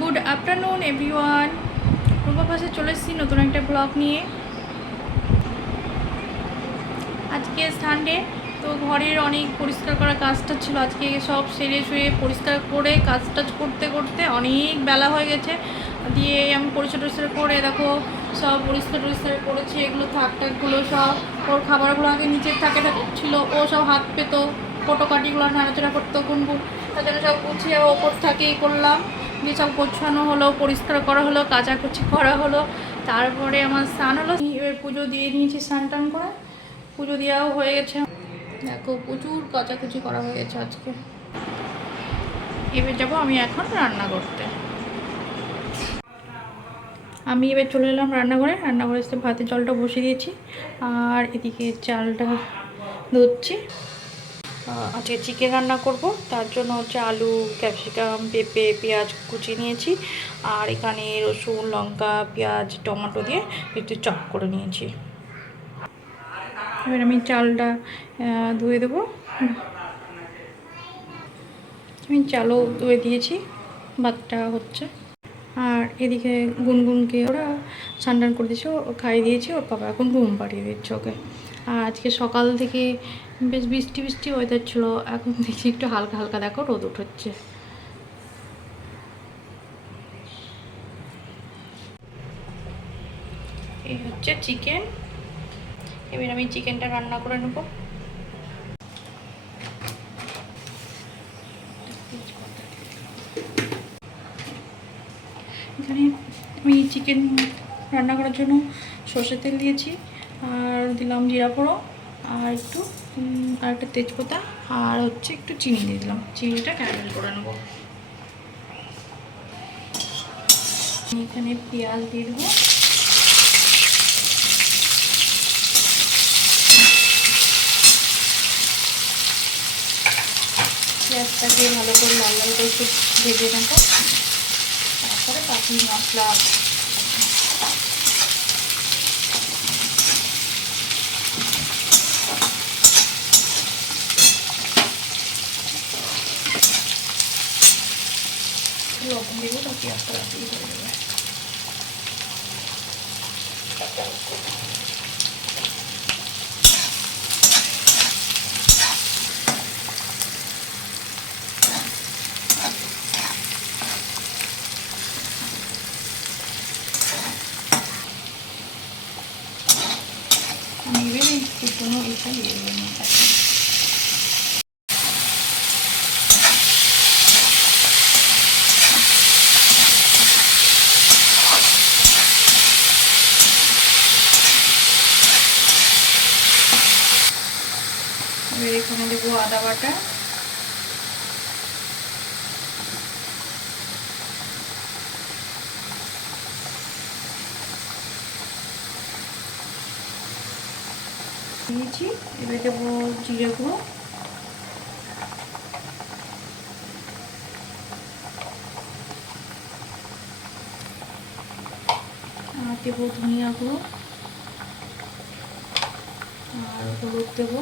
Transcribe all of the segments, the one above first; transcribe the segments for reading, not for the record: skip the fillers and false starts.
Good afternoon everyone. পূর্বাভাসে চলে এসেছি নতুন একটা ব্লগ নিয়ে। আজকে সানডে, তো ঘরের অনেক পরিষ্কার করা কাজটা ছিল। আজকে সব সেরে শুয়ে পরিষ্কার করে কাজ টাজ করতে করতে অনেক বেলা হয়ে গেছে। দিয়ে আমি পরিষ্কার টরিষ্কার করে দেখো সব পরিষ্কার টরিষ্কার করেছি। এগুলো থাক টাকগুলো সব ওর খাবারগুলো আগে নিচের থাকে ছিল, ও সব হাত পেতো, ফটোকাটিগুলো নাড়াচাড়া করতো গুনগুন, তার জন্য সব গুছিয়ে ওপর থাকেই করলাম। দিয়ে সব গোছানো হলো, পরিষ্কার করা হলো, কাচাকুচি করা হলো। তারপরে আমার স্নান হলো, এবার পুজো দিয়ে নিয়েছি। স্নান টান করে পুজো দেওয়াও হয়ে গেছে। দেখো প্রচুর কাচাকুচি করা হয়ে গেছে আজকে। এবার যাবো আমি এখন রান্না করতে। আমি এবার চলে এলাম রান্নাঘরে এসে ভাতের জলটা বসিয়ে দিয়েছি, আর এদিকে চালটা ধুচ্ছি। আজকে চিকেন রান্না করব, তার জন্য হচ্ছে আলু, ক্যাপসিকাম, পেঁপে, পেঁয়াজ কুচিয়ে নিয়েছি। আর এখানে রসুন, লঙ্কা, পেঁয়াজ, টমেটো দিয়ে একটু চপ করে নিয়েছি। এবার আমি চালটা ধুয়ে দেবো। আমি চালও ধুয়ে দিয়েছি, ভাতটা হচ্ছে। আর এদিকে গুনগুনকে ওরা স্নান করে দিয়েছে, ও খাইয়ে দিয়েছি। ওর বাবা এখন ঘুম পাড়িয়ে দিচ্ছে ওকে। আর আজকে সকাল থেকে বেশ বৃষ্টি বৃষ্টি ওয়েদার ছিল, এখন দেখছি একটু হালকা হালকা দেখো রোদ উঠছে। এই হচ্ছে চিকেন। এবার আমি চিকেনটা রান্না করে নেব। এখানে আমি চিকেন রান্না করার জন্য সর্ষের তেল দিয়েছি, আর দিলাম জিরা ফোড়ন, আর একটা তেজপাতা, আর হচ্ছে একটু চিনি দিয়ে দিলাম। চিনিটা ক্যারামেল করে নেবো। এখানে পেঁয়াজ দিয়ে দেবো। পেঁয়াজটাকে ভালো করে লাল লাল করে একটু ভেজে নেব। তারপরে বাকি মশলা লবণ দেবো, তো পেঁয়াজটা রাখলেই হয়ে যাবে। আমি এবারে শুকনো এটা দিয়ে দেবো। এবার এখানে দেবো আদা বাটা, দিয়েছি। এবার দেবো জিরে গুঁড়ো, আর দেবো ধনিয়া গুঁড়ো, আর হলুদ দেবো,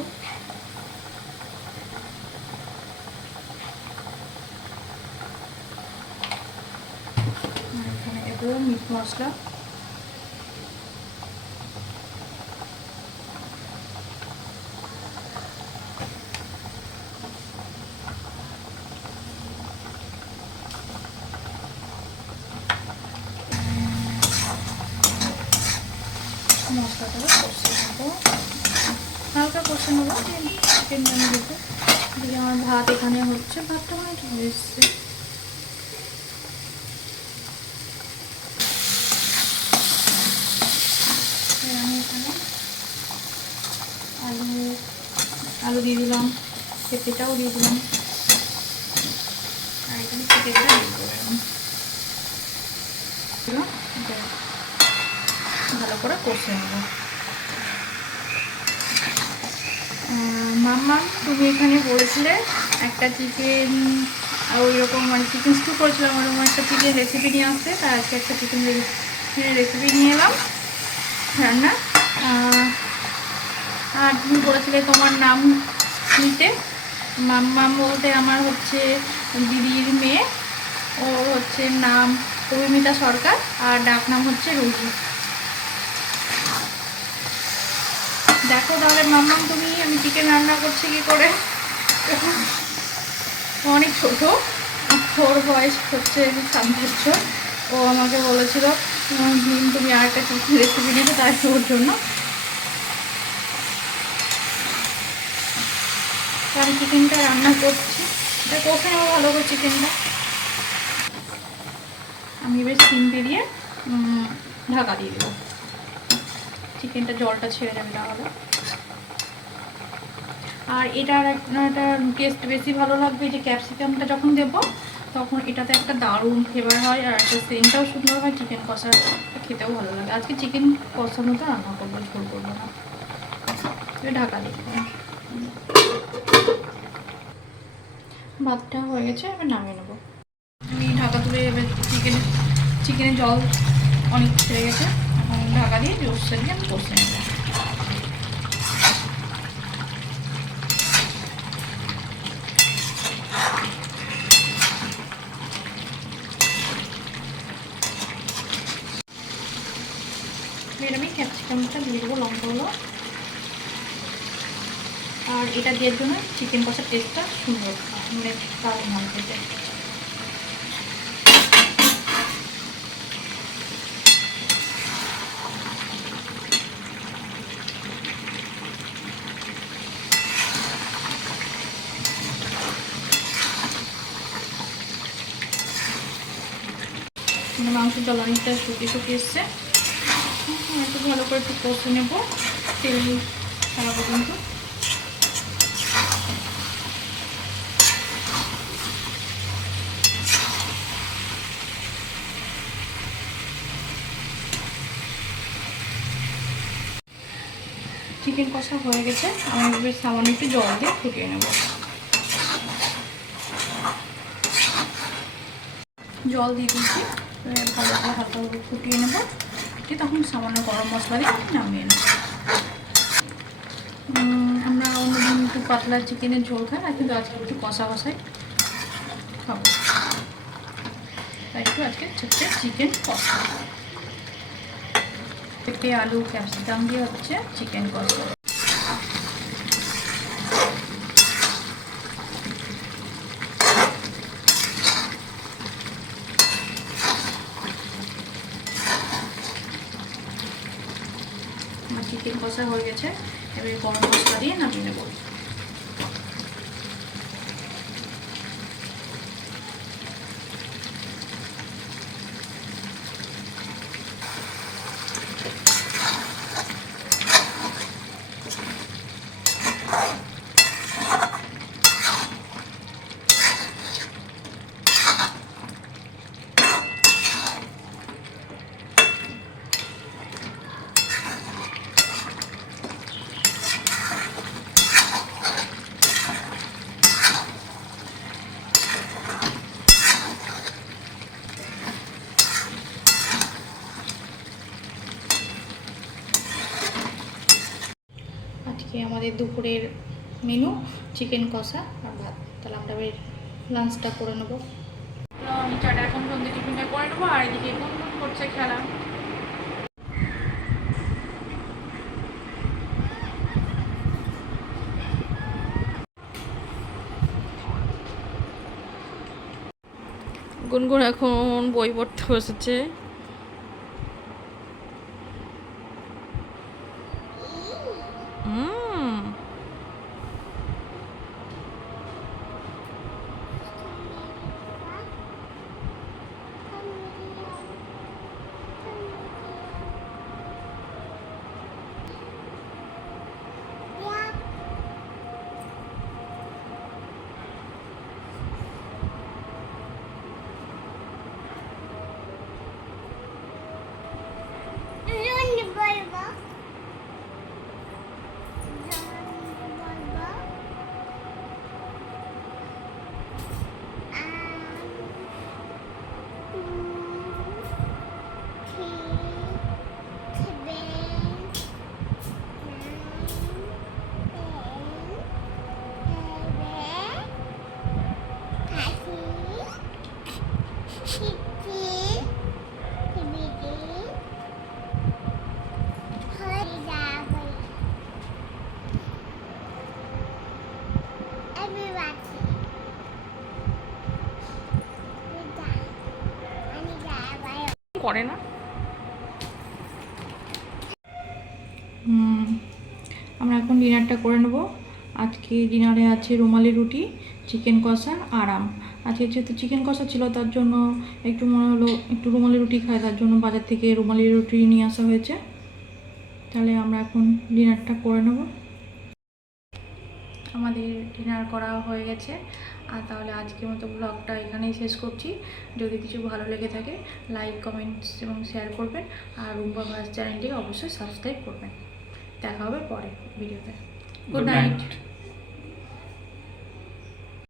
আর এখানে দেবো মিট মশলা, মশলাটা কষে নেবো, হালকা কষে নেবো। চিকেনটা আমি দেবো। এদিকে আমার ভাত এখানে হচ্ছে, ভাতটা মানে হয়ে এসছে। আমি এখানে আলু দিয়ে দিলাম, পেঁপেটাও দিয়ে দিলাম, আর এখানে চিকেনটা দিয়ে দিলাম। ভালো করে কষে নেব। মাম্মা, তুমি এখানে বলেছিলে একটা চিকেন, ওই রকম মানে চিকেন স্টু করেছিলাম, ওরকম একটা চিকেন রেসিপি নিয়ে আসতে। তাই আজকে একটা চিকেন রেসিপি নিয়ে এলাম রান্না। আর তুমি বলেছিলে তোমার নাম নিতে। মাম্মা বলতে আমার হচ্ছে দিদির মেয়ে, ওর হচ্ছে নাম অভিমিতা সরকার আর ডাক নাম হচ্ছে রুহি। দেখো তাহলে মাম্মাম তুমি আমি চিকেন রান্না করছি কি করে। অনেক ছোট, ওর বয়স হচ্ছে 7 বছর। ও আমাকে বলেছিল তুমি আর একটা চিকেন রেসিপি দিতে, তাই ওর জন্য আমি চিকেনটা রান্না করছি। এটা কষে নেবো ভালো করে চিকেনটা। আমি এবার সিম দিয়ে ঢাকা দিয়ে দেবো, চিকেনটা জলটা ছেড়ে যাবে তাহলে। আর এটার একটা টেস্ট বেশি ভালো লাগবে, যে ক্যাপসিকামটা যখন দেবো তখন এটাতে একটা দারুণ ফ্লেভার হয়, আর একটা সেন্টটাও সুন্দর হয়, চিকেন কষা খেতেও ভালো লাগে। আজকে চিকেন কষার মতো রান্না করবো, ঝোল করবো না। ঢাকা দিয়ে ভাতটা হয়ে গেছে, এবার নামিয়ে নেবো। আমি ঢাকা তুলে এবার চিকেনের জল অনেক ছেড়ে গেছে, এখন ঢাকা দিয়ে জোরসে দিয়ে আমি কষে নেবো। এবার আমি ক্যাপসিকামটা দিয়ে দেবো, লঙ্কাগুলো। আর এটা দেওয়ার জন্য চিকেন কষার টেস্টটা সুন্দর, মানে দারুণ হয় খেতে। মাংসের জল অনেকটা শুকিয়ে এসছে, একটু ভালো করে একটু কষে নেব তেল ছাড়া পর্যন্ত। চিকেন কষা হয়ে গেছে, আমি বেশ সামান্য একটু জল দিয়ে ফুটিয়ে নেব। জল দিয়ে দিয়েছি, ভালো করে হালকা ফুটিয়ে নেব, ফুটিয়ে তখন সামান্য গরম মশলা দিয়ে নামিয়ে নেব। আমরা অন্যদিন একটু পাতলা চিকেনের ঝোল খাই, আর কিন্তু আজকে একটু কষা কষাই খাবো, তাই একটু আজকে চিকেন কষা। পেঁপে আলু ক্যাপসিকাম দিয়ে হচ্ছে চিকেন কষা। আমার চিকেন কষা হয়ে গেছে, এবারে গরম মশলা দিয়ে নামিয়ে নেব। আজকে আমাদের দুপুরের মেনু চিকেন কষা আর ভাত। তাহলে আমরা এবার লাঞ্চটা করে নেবো। আমি চাটা এখন সন্ধ্যে টিফিনটা করে নেবো, আর এদিকে গুনগুন করছে খেলা। গুনগুন এখন বই পড়তে বসেছে। পড়ে না। আমরা এখন ডিনারটা করে নেব। আজকে ডিনারে আছে রুমালি রুটি, চিকেন কষা আর আম। আজকে যেহেতু চিকেন কষা ছিল তার জন্য একটু মনে হলো একটু রুমালি রুটি খাই, তার জন্য বাজার থেকে রুমালি রুটি নিয়ে আসা হয়েছে। তাহলে আমরা এখন ডিনারটা করে নেব। আমাদের ডিনার করা হয়ে গেছে। আর তাহলে আজকের মতো ব্লগটা এখানেই শেষ করছি। যদি কিছু ভালো লেগে থাকে লাইক, কমেন্টস এবং শেয়ার করবেন। আর রুম্পা ভাস চ্যানেলটিকে অবশ্যই সাবস্ক্রাইব করবেন। দেখা হবে পরে ভিডিওতে। Good night.